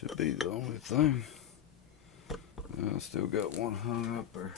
Should be the only thing. I still got one hung up there.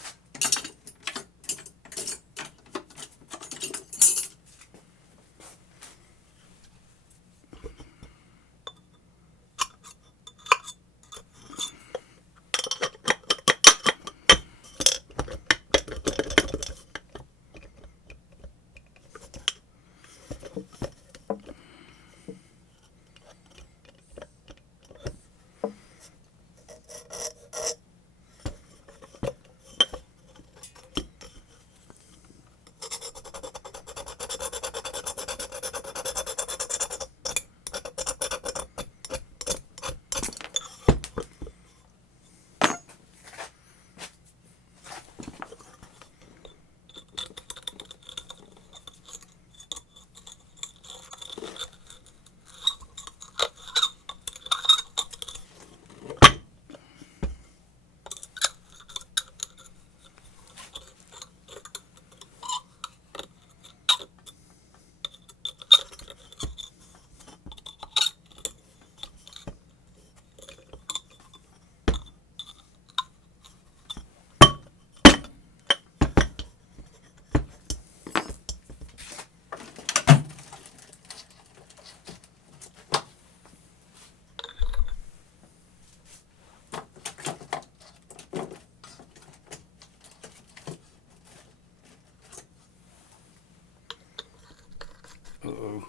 Uh-oh.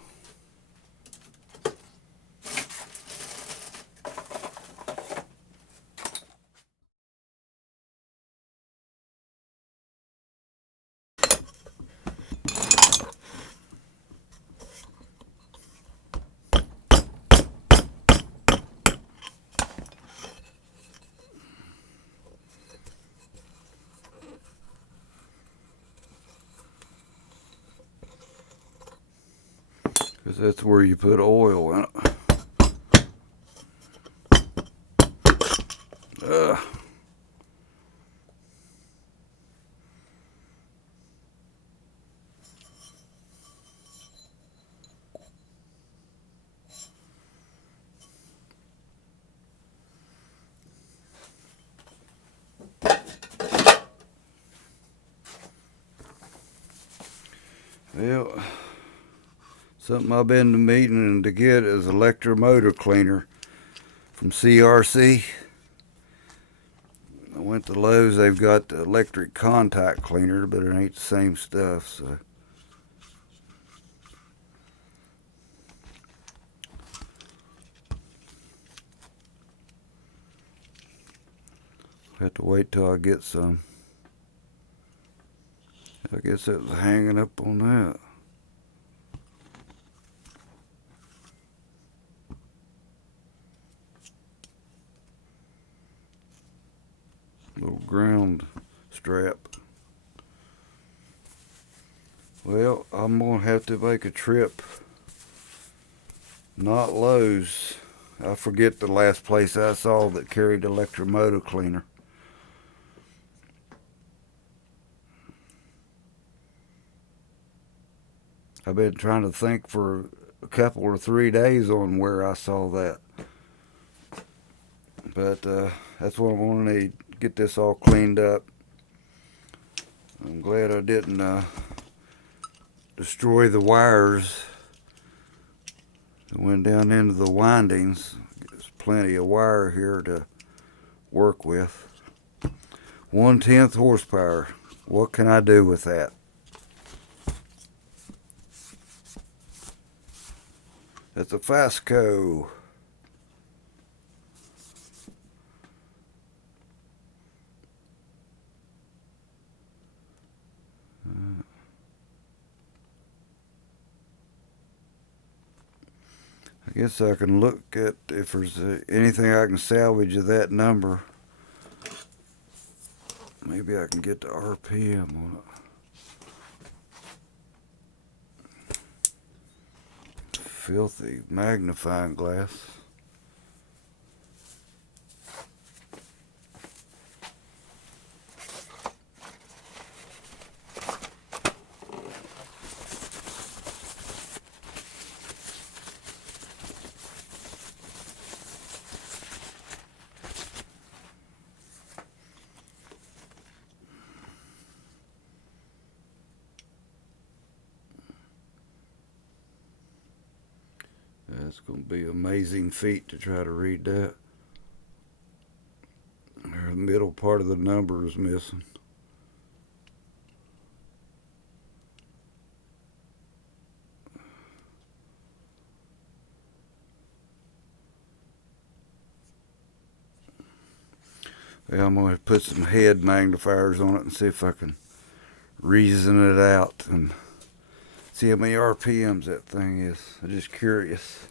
Because that's where you put oil in it. Ugh. Well, something I've been meaning to get is electromotor cleaner from CRC. I went to Lowe's, they've got the electric contact cleaner, but it ain't the same stuff, so. Have to wait till I get some. I guess it was hanging up on that. Little ground strap. Well, I'm gonna have to make a trip. Not Lowe's. I forget the last place I saw that carried electromotor cleaner. I've been trying to think for a couple or 3 days on where I saw that. But that's what I'm going to need. Get this all cleaned up. I'm glad I didn't destroy the wires that went down into the windings. There's plenty of wire here to work with. 1/10 horsepower. What can I do with that? That's a Fasco. I guess I can look at if there's anything I can salvage of that number. Maybe I can get the RPM on it. Filthy magnifying glass. That's going to be an amazing feat to try to read that. The middle part of the number is missing. Well, I'm going to put some head magnifiers on it and see if I can reason it out and see how many RPMs that thing is. I'm just curious.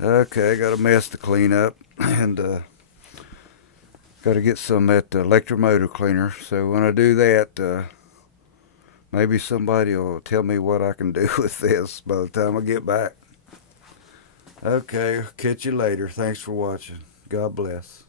Okay, I got a mess to clean up, and got to get some at the electromotor cleaner. So when I do that, maybe somebody will tell me what I can do with this by the time I get back. Okay, catch you later. Thanks for watching. God bless.